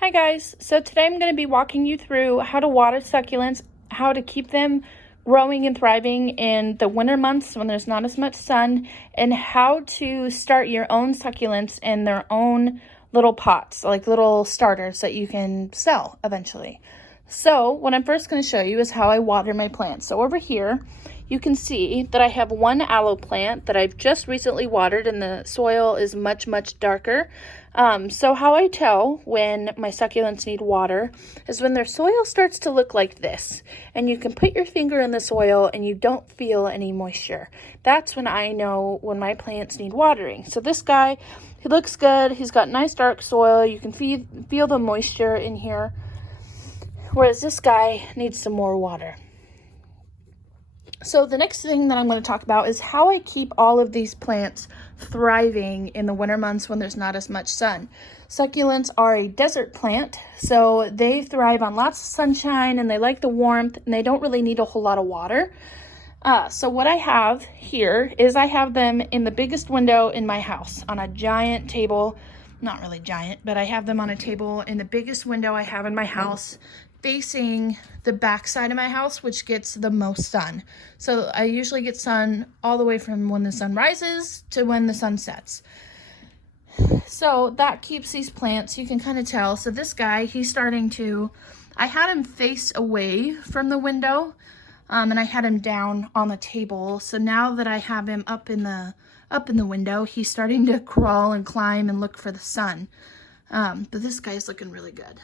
Hi guys, so today I'm going to be walking you through how to water succulents, how to keep them growing and thriving in the winter months when there's not as much sun, and how to start your own succulents in their own little pots, like little starters that you can sell eventually. So what I'm first going to show you is how I water my plants. So over here, you can see that I have one aloe plant that I've just recently watered and the soil is much, much darker. So how I tell when my succulents need water is when their soil starts to look like this. And you can put your finger in the soil and you don't feel any moisture. That's when I know when my plants need watering. So this guy, he looks good. He's got nice dark soil. You can feel the moisture in here. Whereas this guy needs some more water. So the next thing that I'm going to talk about is how I keep all of these plants thriving in the winter months when there's not as much sun. Succulents are a desert plant, so they thrive on lots of sunshine and they like the warmth and they don't really need a whole lot of water. So what I have here is I have them in the biggest window in my house on a giant table. Not really giant, but I have them on a table in the biggest window I have in my house, facing the back side of my house, which gets the most sun. So I usually get sun all the way from when the sun rises to when the sun sets. So that keeps these plants, you can kind of tell. So this guy, he's starting to, I had him face away from the window, and I had him down on the table. So now that I have him up in the window, he's starting to crawl and climb and look for the sun. But this guy's looking really good.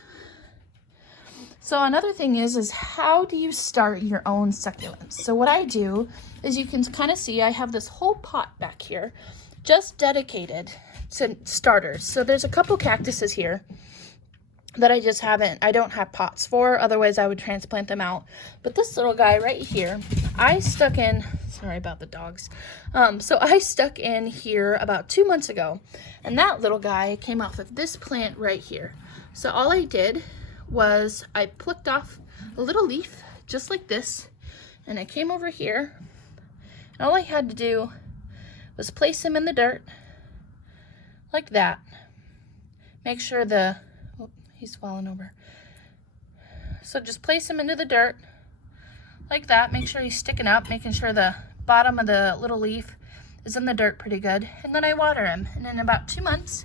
So another thing is how do you start your own succulents? So what I do is you can kind of see I have this whole pot back here just dedicated to starters. So there's a couple cactuses here that I don't have pots for, otherwise I would transplant them out. But this little guy right here, I stuck in, sorry about the dogs. So I stuck in here about 2 months ago, and that little guy came off of this plant right here. So all I did was I plucked off a little leaf just like this, and I came over here, and all I had to do was place him in the dirt like that. Make sure he's falling over. So just place him into the dirt like that. Make sure he's sticking up, making sure the bottom of the little leaf is in the dirt pretty good. And then I water him. And in about 2 months,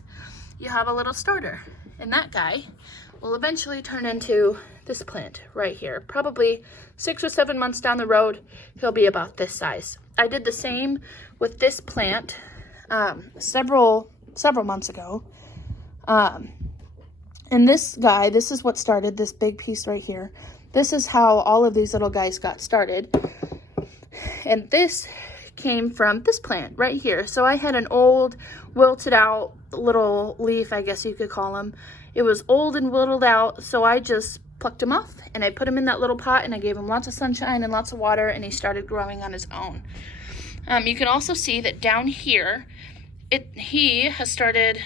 you have a little starter. And that guy will eventually turn into this plant right here. Probably 6 or 7 months down the road, he'll be about this size. I did the same with this plant several months ago. And this guy, this is what started this big piece right here. This is how all of these little guys got started. And this came from this plant right here. So I had an old, wilted out little leaf, I guess you could call him. It was old and wilted out, so I just plucked him off and I put him in that little pot and I gave him lots of sunshine and lots of water, and he started growing on his own. You can also see that down here, it has started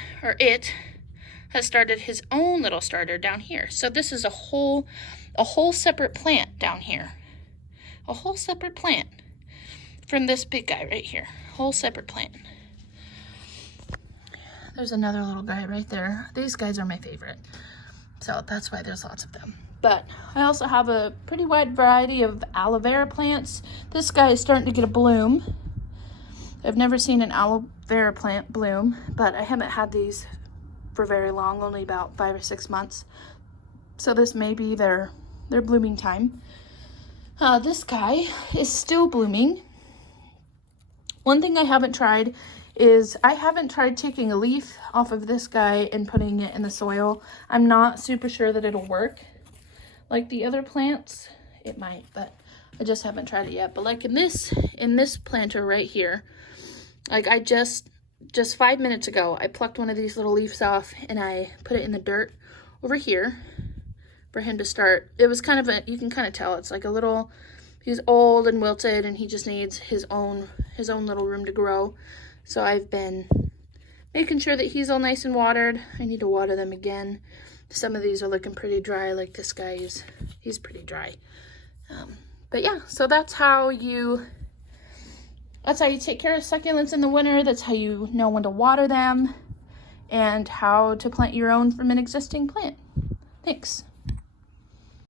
his own little starter down here. So this is a whole separate plant down here. A whole separate plant from this big guy right here. Whole separate plant. There's another little guy right there. These guys are my favorite. So that's why there's lots of them. But I also have a pretty wide variety of aloe vera plants. This guy is starting to get a bloom. I've never seen an aloe vera plant bloom, but I haven't had these for very long, only about 5 or 6 months. So this may be their blooming time. This guy is still blooming. One thing I haven't tried is I haven't tried taking a leaf off of this guy and putting it in the soil. I'm not super sure that it'll work. Like the other plants, it might, but I just haven't tried it yet. But like in this planter right here, like I just 5 minutes ago, I plucked one of these little leaves off and I put it in the dirt over here for him to start. It was kind of you can kind of tell it's like a little, he's old and wilted and he just needs his own little room to grow. So I've been making sure that he's all nice and watered. I need to water them again. Some of these are looking pretty dry, like this guy he's pretty dry. But yeah, so that's how you take care of succulents in the winter. That's how you know when to water them and how to plant your own from an existing plant. Thanks.